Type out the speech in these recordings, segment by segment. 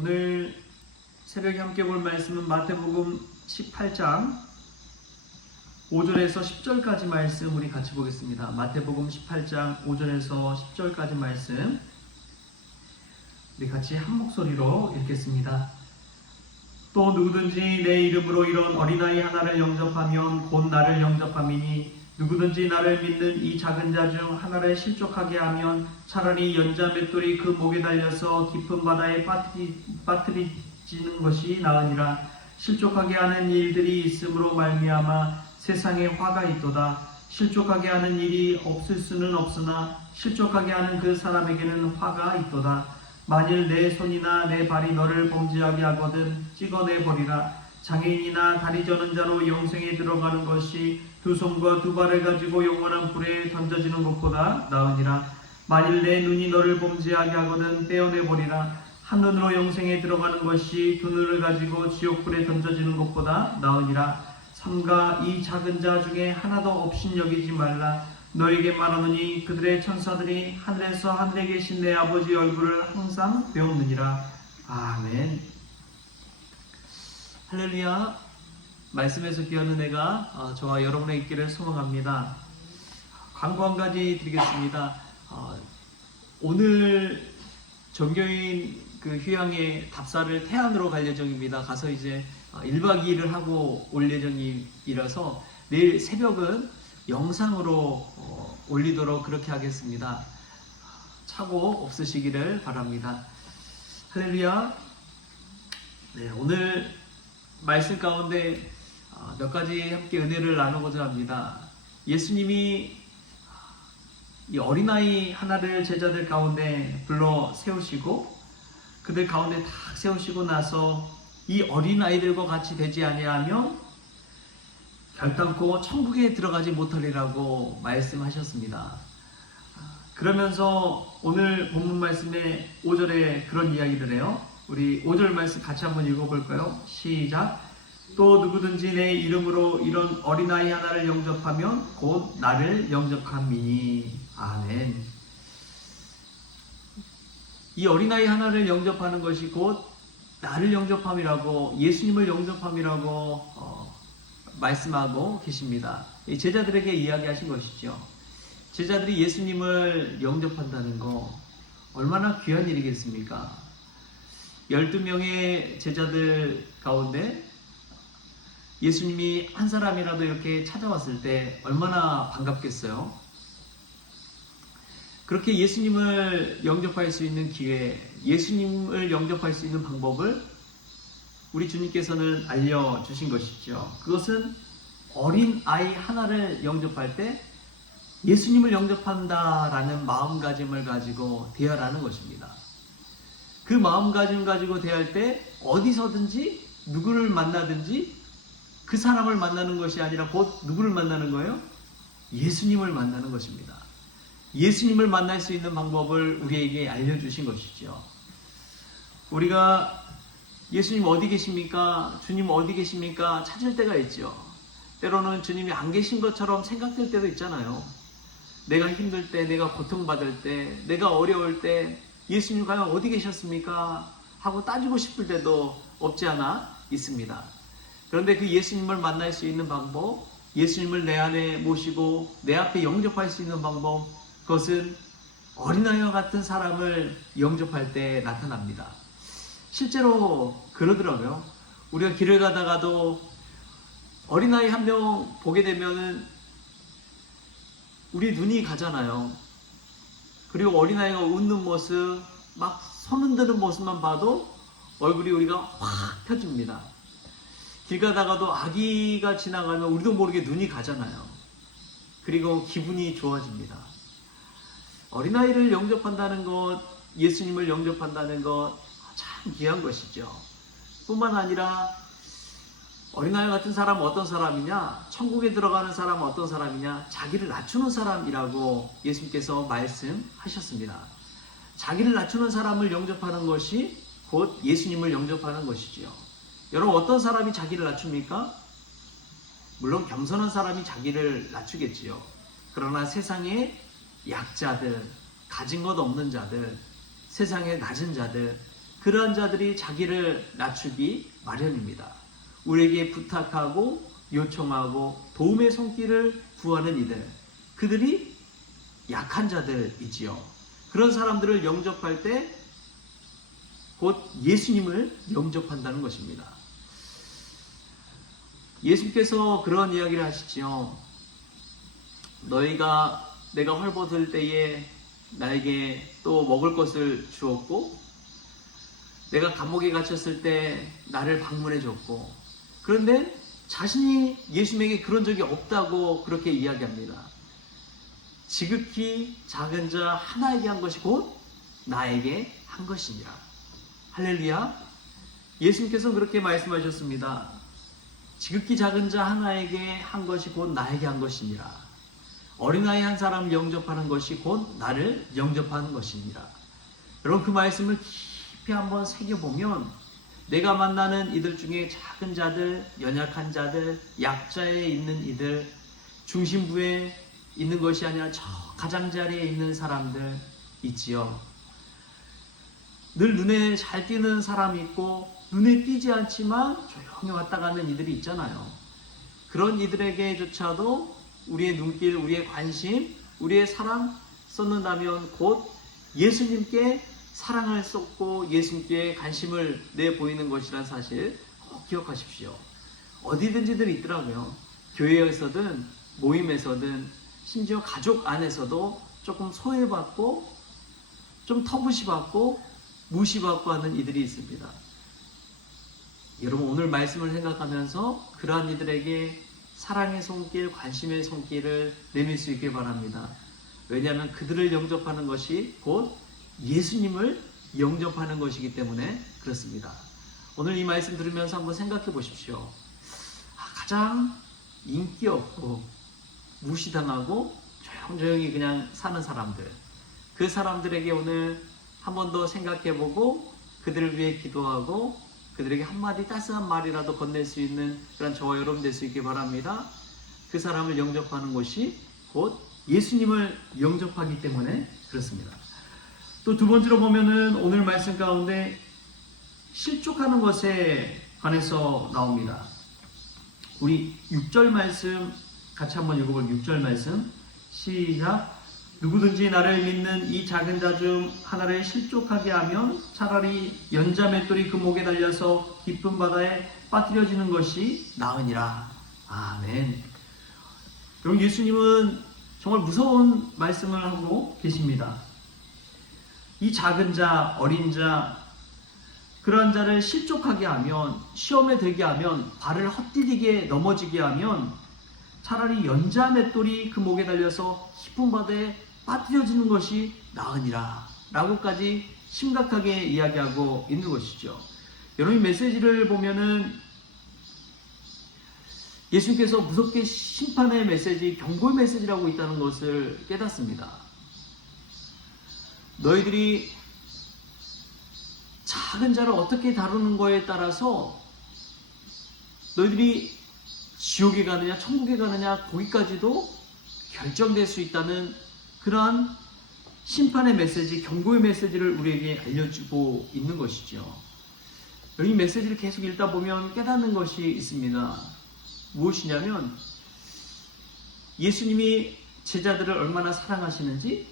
오늘 새벽에 함께 볼 말씀은 마태복음 18장 5절에서 10절까지 말씀 우리 같이 보겠습니다. 마태복음 18장 5절에서 10절까지 말씀 우리 같이 한 목소리로 읽겠습니다. 또 누구든지 내 이름으로 이런 어린아이 하나를 영접하면 곧 나를 영접함이니 누구든지 나를 믿는 이 작은 자 중 하나를 실족하게 하면 차라리 연자 맷돌이 그 목에 달려서 깊은 바다에 빠뜨리지는 것이 나으니라. 실족하게 하는 일들이 있음으로 말미암아 세상에 화가 있도다. 실족하게 하는 일이 없을 수는 없으나 실족하게 하는 그 사람에게는 화가 있도다. 만일 내 손이나 내 발이 너를 범죄하게 하거든 찍어내버리라. 장애인이나 다리 저는 자로 영생에 들어가는 것이 두 손과 두 발을 가지고 영원한 불에 던져지는 것보다 나으니라. 만일 내 눈이 너를 범죄하게 하거든 떼어내버리라. 한 눈으로 영생에 들어가는 것이 두 눈을 가지고 지옥불에 던져지는 것보다 나으니라. 삼가 이 작은 자 중에 하나도 없인 여기지 말라. 너에게 말하노니 그들의 천사들이 하늘에서 하늘에 계신 내 아버지 얼굴을 항상 배우느니라. 아멘. 할렐루야. 말씀에서 귀한 은혜가 저와 여러분의 있기를 소망합니다. 광고 한 가지 드리겠습니다. 오늘 전교인 그 휴양의 답사를 태안으로 갈 예정입니다. 가서 이제 1박 2일을 하고 올 예정이라서 내일 새벽은 영상으로 올리도록 그렇게 하겠습니다. 착오 없으시기를 바랍니다. 할렐루야. 네, 오늘 말씀 가운데 몇 가지 함께 은혜를 나누고자 합니다. 예수님이 이 어린아이 하나를 제자들 가운데 불러 세우시고 그들 가운데 딱 세우시고 나서 이 어린아이들과 같이 되지 아니하면 결단코 천국에 들어가지 못하리라고 말씀하셨습니다. 그러면서 오늘 본문 말씀의 5절에 그런 이야기를 해요. 우리 5절 말씀 같이 한번 읽어볼까요? 시작. 또 누구든지 내 이름으로 이런 어린아이 하나를 영접하면 곧 나를 영접함이니. 아멘. 이 어린아이 하나를 영접하는 것이 곧 나를 영접함이라고, 예수님을 영접함이라고 말씀하고 계십니다. 제자들에게 이야기하신 것이죠. 제자들이 예수님을 영접한다는 거 얼마나 귀한 일이겠습니까? 12명의 제자들 가운데 예수님이 한 사람이라도 이렇게 찾아왔을 때 얼마나 반갑겠어요? 그렇게 예수님을 영접할 수 있는 기회, 예수님을 영접할 수 있는 방법을 우리 주님께서는 알려주신 것이죠. 그것은 어린 아이 하나를 영접할 때 예수님을 영접한다라는 마음가짐을 가지고 대하라는 것입니다. 그 마음가짐 가지고 대할 때 어디서든지 누구를 만나든지 그 사람을 만나는 것이 아니라 곧 누구를 만나는 거예요? 예수님을 만나는 것입니다. 예수님을 만날 수 있는 방법을 우리에게 알려주신 것이죠. 우리가 예수님 어디 계십니까? 주님 어디 계십니까? 찾을 때가 있죠. 때로는 주님이 안 계신 것처럼 생각될 때도 있잖아요. 내가 힘들 때, 내가 고통받을 때, 내가 어려울 때 예수님 과연 어디 계셨습니까? 하고 따지고 싶을 때도 없지 않아 있습니다. 그런데 그 예수님을 만날 수 있는 방법, 예수님을 내 안에 모시고 내 앞에 영접할 수 있는 방법, 그것은 어린아이와 같은 사람을 영접할 때 나타납니다. 실제로 그러더라고요. 우리가 길을 가다가도 어린아이 한 명 보게 되면은 우리 눈이 가잖아요. 그리고 어린아이가 웃는 모습, 막 손 흔드는 모습만 봐도 얼굴이 우리가 확 펴집니다. 길 가다가도 아기가 지나가면 우리도 모르게 눈이 가잖아요. 그리고 기분이 좋아집니다. 어린아이를 영접한다는 것, 예수님을 영접한다는 것 참 귀한 것이죠. 뿐만 아니라 어린아이 같은 사람은 어떤 사람이냐? 천국에 들어가는 사람은 어떤 사람이냐? 자기를 낮추는 사람이라고 예수님께서 말씀하셨습니다. 자기를 낮추는 사람을 영접하는 것이 곧 예수님을 영접하는 것이지요. 여러분, 어떤 사람이 자기를 낮춥니까? 물론 겸손한 사람이 자기를 낮추겠지요. 그러나 세상의 약자들, 가진 것 없는 자들, 세상의 낮은 자들, 그러한 자들이 자기를 낮추기 마련입니다. 우리에게 부탁하고 요청하고 도움의 손길을 구하는 이들, 그들이 약한 자들이지요. 그런 사람들을 영접할 때 곧 예수님을 영접한다는 것입니다. 예수님께서 그런 이야기를 하시지요. 내가 헐벗을 때에 나에게 또 먹을 것을 주었고, 내가 감옥에 갇혔을 때 나를 방문해 줬고, 그런데 자신이 예수님에게 그런 적이 없다고 그렇게 이야기합니다. 지극히 작은 자 하나에게 한 것이 곧 나에게 한 것이니라. 할렐루야. 예수님께서는 그렇게 말씀하셨습니다. 지극히 작은 자 하나에게 한 것이 곧 나에게 한 것이니라. 어린아이 한 사람을 영접하는 것이 곧 나를 영접하는 것이니라. 여러분, 그 말씀을 깊이 한번 새겨보면 내가 만나는 이들 중에 작은 자들, 연약한 자들, 약자에 있는 이들, 중심부에 있는 것이 아니라 저 가장자리에 있는 사람들 있지요. 늘 눈에 잘 띄는 사람이 있고 눈에 띄지 않지만 조용히 왔다 가는 이들이 있잖아요. 그런 이들에게조차도 우리의 눈길, 우리의 관심, 우리의 사랑 쏟는다면 곧 예수님께 사랑을 쏟고 예수님께 관심을 내보이는 것이란 사실 꼭 기억하십시오. 어디든지들 있더라고요. 교회에서든 모임에서든 심지어 가족 안에서도 조금 소외받고 좀 터부시받고 무시받고 하는 이들이 있습니다. 여러분, 오늘 말씀을 생각하면서 그러한 이들에게 사랑의 손길, 관심의 손길을 내밀 수 있길 바랍니다. 왜냐하면 그들을 영접하는 것이 곧 예수님을 영접하는 것이기 때문에 그렇습니다. 오늘 이 말씀 들으면서 한번 생각해 보십시오. 가장 인기 없고 무시당하고 조용조용히 그냥 사는 사람들, 그 사람들에게 오늘 한 번 더 생각해보고 그들을 위해 기도하고 그들에게 한마디 따스한 말이라도 건넬 수 있는 그런 저와 여러분 될 수 있길 바랍니다. 그 사람을 영접하는 것이 곧 예수님을 영접하기 때문에 그렇습니다. 또 두 번째로 보면은 오늘 말씀 가운데 실족하는 것에 관해서 나옵니다. 우리 6절 말씀 같이 한번 읽어볼 6절 말씀 시작. 누구든지 나를 믿는 이 작은 자 중 하나를 실족하게 하면 차라리 연자 맷돌이 그 목에 달려서 깊은 바다에 빠뜨려지는 것이 나으니라. 아멘. 여러분, 예수님은 정말 무서운 말씀을 하고 계십니다. 이 작은 자, 어린 자, 그런 자를 실족하게 하면, 시험에 들게 하면, 발을 헛디디게 넘어지게 하면 차라리 연자 맷돌이 그 목에 달려서 깊은 바다에 빠뜨려지는 것이 나으니라 라고까지 심각하게 이야기하고 있는 것이죠. 여러분, 이 메시지를 보면은 예수님께서 무섭게 심판의 메시지, 경고의 메시지라고 있다는 것을 깨닫습니다. 너희들이 작은 자를 어떻게 다루는 거에 따라서 너희들이 지옥에 가느냐 천국에 가느냐 거기까지도 결정될 수 있다는 그러한 심판의 메시지, 경고의 메시지를 우리에게 알려주고 있는 것이죠. 이 메시지를 계속 읽다 보면 깨닫는 것이 있습니다. 무엇이냐면 예수님이 제자들을 얼마나 사랑하시는지,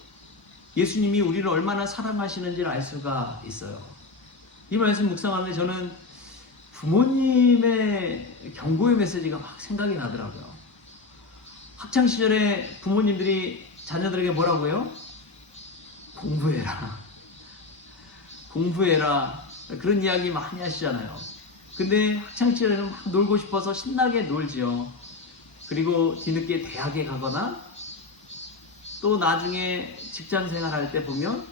예수님이 우리를 얼마나 사랑하시는지를 알 수가 있어요. 이 말씀 묵상하는데 저는 부모님의 경고의 메시지가 막 생각이 나더라고요. 학창시절에 부모님들이 자녀들에게 뭐라고요? 공부해라. 공부해라. 그런 이야기 많이 하시잖아요. 근데 학창시절에는 막 놀고 싶어서 신나게 놀지요. 그리고 뒤늦게 대학에 가거나 또 나중에 직장 생활할 때 보면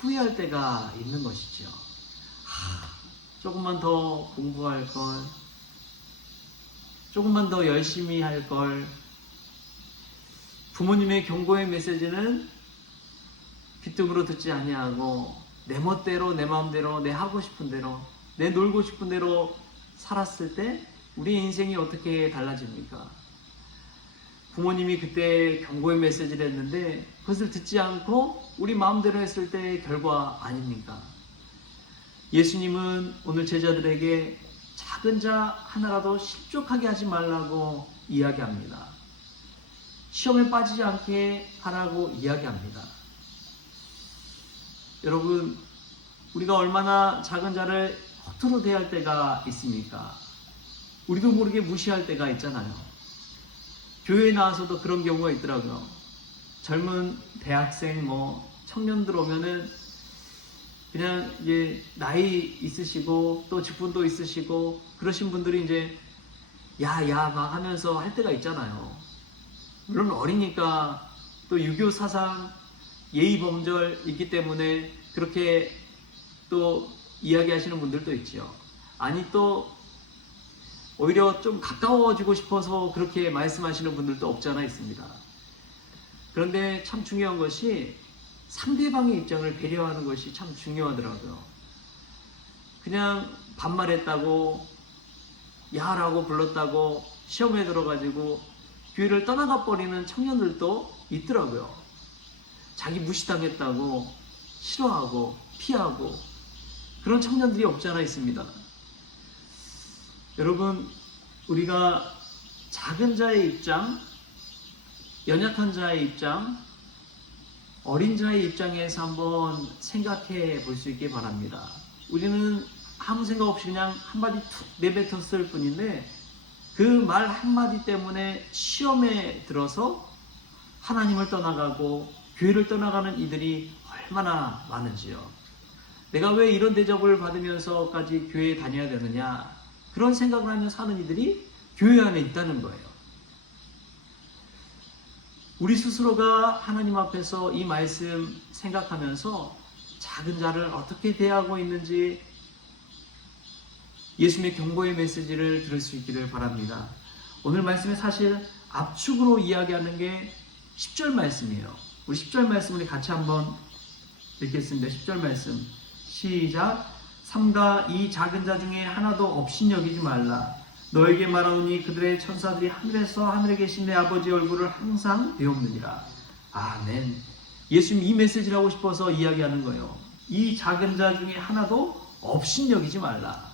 후회할 때가 있는 것이죠. 조금만 더 공부할 걸, 조금만 더 열심히 할 걸. 부모님의 경고의 메시지는 귀등으로 듣지 아니하고 내 멋대로, 내 마음대로, 내 하고 싶은 대로, 내 놀고 싶은 대로 살았을 때 우리의 인생이 어떻게 달라집니까? 부모님이 그때 경고의 메시지를 했는데 그것을 듣지 않고 우리 마음대로 했을 때의 결과 아닙니까? 예수님은 오늘 제자들에게 작은 자 하나라도 실족하게 하지 말라고 이야기합니다. 시험에 빠지지 않게 하라고 이야기합니다. 여러분, 우리가 얼마나 작은 자를 허투루 대할 때가 있습니까? 우리도 모르게 무시할 때가 있잖아요. 교회에 나와서도 그런 경우가 있더라고요. 젊은 대학생, 청년들 오면은 그냥 이제 나이 있으시고 또 직분도 있으시고 그러신 분들이 이제 야야 막 하면서 할 때가 있잖아요. 물론 어리니까 또 유교 사상, 예의 범절 있기 때문에 그렇게 또 이야기하시는 분들도 있죠. 아니 또 오히려 좀 가까워지고 싶어서 그렇게 말씀하시는 분들도 없지 않아 있습니다. 그런데 참 중요한 것이 상대방의 입장을 배려하는 것이 참 중요하더라고요. 그냥 반말했다고 야라고 불렀다고 시험에 들어가지고 교회를 떠나가 버리는 청년들도 있더라고요. 자기 무시당했다고 싫어하고 피하고 그런 청년들이 없지 않아 있습니다. 여러분, 우리가 작은 자의 입장, 연약한 자의 입장, 어린 자의 입장에서 한번 생각해 볼 수 있기 바랍니다. 우리는 아무 생각 없이 그냥 한마디 툭 내뱉었을 뿐인데 그 말 한마디 때문에 시험에 들어서 하나님을 떠나가고 교회를 떠나가는 이들이 얼마나 많은지요. 내가 왜 이런 대접을 받으면서까지 교회에 다녀야 되느냐, 그런 생각을 하며 사는 이들이 교회 안에 있다는 거예요. 우리 스스로가 하나님 앞에서 이 말씀 생각하면서 작은 자를 어떻게 대하고 있는지 예수님의 경고의 메시지를 들을 수 있기를 바랍니다. 오늘 말씀에 사실 압축으로 이야기하는 게 10절 말씀이에요. 우리 10절 말씀 우리 같이 한번 읽겠습니다. 10절 말씀 시작. 삼가 이 작은 자 중에 하나도 없인 여기지 말라. 너에게 말하오니 그들의 천사들이 하늘에서 하늘에 계신 내 아버지 얼굴을 항상 배웁느니라. 아멘. 예수님 이 메시지를 하고 싶어서 이야기하는 거예요. 이 작은 자 중에 하나도 없인 여기지 말라.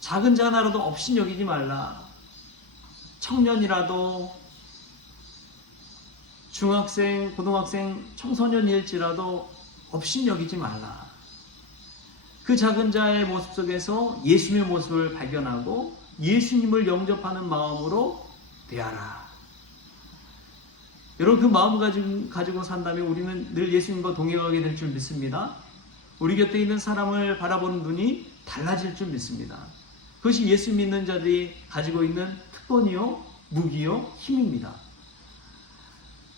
작은 자 하나라도 없인 여기지 말라. 청년이라도 중학생, 고등학생, 청소년일지라도 없인 여기지 말라. 그 작은 자의 모습 속에서 예수님의 모습을 발견하고 예수님을 영접하는 마음으로 대하라. 여러분, 그 마음 가지고 산다면 우리는 늘 예수님과 동행하게 될 줄 믿습니다. 우리 곁에 있는 사람을 바라보는 눈이 달라질 줄 믿습니다. 그것이 예수 믿는 자들이 가지고 있는 특권이요, 무기요, 힘입니다.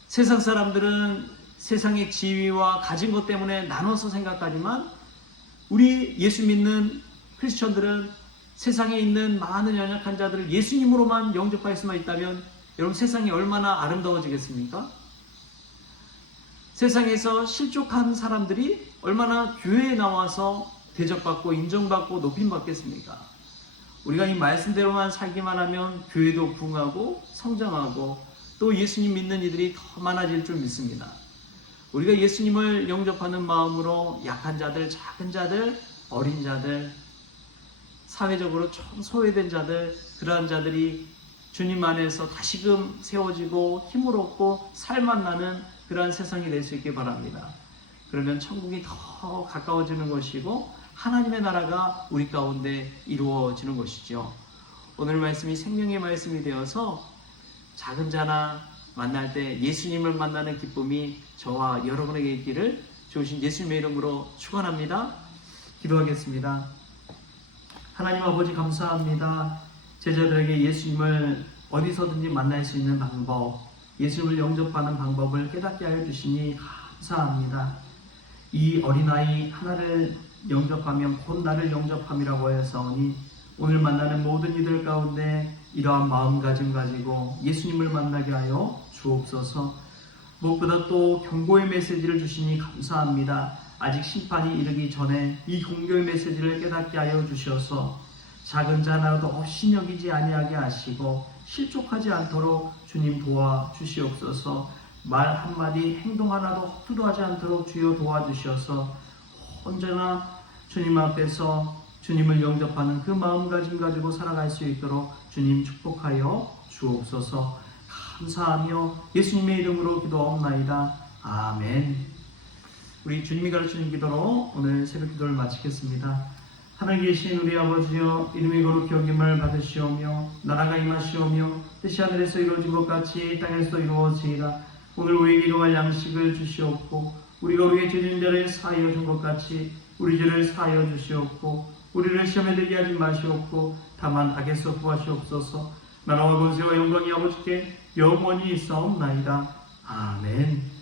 세상 사람들은 세상의 지위와 가진 것 때문에 나눠서 생각하지만 우리 예수 믿는 크리스천들은 세상에 있는 많은 연약한 자들을 예수님으로만 영접할 수만 있다면 여러분, 세상이 얼마나 아름다워지겠습니까? 세상에서 실족한 사람들이 얼마나 교회에 나와서 대접받고 인정받고 높임받겠습니까? 우리가 이 말씀대로만 살기만 하면 교회도 부흥하고 성장하고 또 예수님 믿는 이들이 더 많아질 줄 믿습니다. 우리가 예수님을 영접하는 마음으로 약한 자들, 작은 자들, 어린 자들, 사회적으로 좀 소외된 자들, 그러한 자들이 주님 안에서 다시금 세워지고 힘을 얻고 살만 나는 그러한 세상이 될 수 있길 바랍니다. 그러면 천국이 더 가까워지는 것이고 하나님의 나라가 우리 가운데 이루어지는 것이죠. 오늘 말씀이 생명의 말씀이 되어서 작은 자나 만날 때 예수님을 만나는 기쁨이 저와 여러분에게 있기를 주신 예수님의 이름으로 축원합니다. 기도하겠습니다. 하나님 아버지, 감사합니다. 제자들에게 예수님을 어디서든지 만날 수 있는 방법, 예수님을 영접하는 방법을 깨닫게 하여 주시니 감사합니다. 이 어린아이 하나를 영접하면 곧 나를 영접함이라고 하였사오니 오늘 만나는 모든 이들 가운데 이러한 마음가짐 가지고 예수님을 만나게 하여 주옵소서. 무엇보다 또 경고의 메시지를 주시니 감사합니다. 아직 심판이 이르기 전에 이 공교의 메시지를 깨닫게 하여 주셔서 작은 자 하나도 없이 여기지 아니하게 하시고 실족하지 않도록 주님 도와주시옵소서. 말 한마디 행동 하나도 허투루 하지 않도록 주여 도와주셔서 언제나 주님 앞에서 주님을 영접하는 그 마음가짐 가지고 살아갈 수 있도록 주님 축복하여 주옵소서. 감사하며 예수님의 이름으로 기도하옵나이다. 아멘. 우리 주님이 가르치는 기도로 오늘 새벽 기도를 마치겠습니다. 하늘 계신 우리 아버지여, 이름이 거룩히 여김을 받으시오며 나라가 임하시오며 뜻이 하늘에서 이루어진 것 같이 땅에서 이루어지이다. 오늘 우리에게 일용할 양식을 주시옵고 우리가 우리의 죄진 자를 사하여 준 것 같이 우리 죄를 사하여 주시옵고 우리를 시험에 들게 하지 마시옵고 다만 악에서 구하시옵소서. 나라와 권세와 영광이 아버지께 영원히 있사옵나이다. 아멘.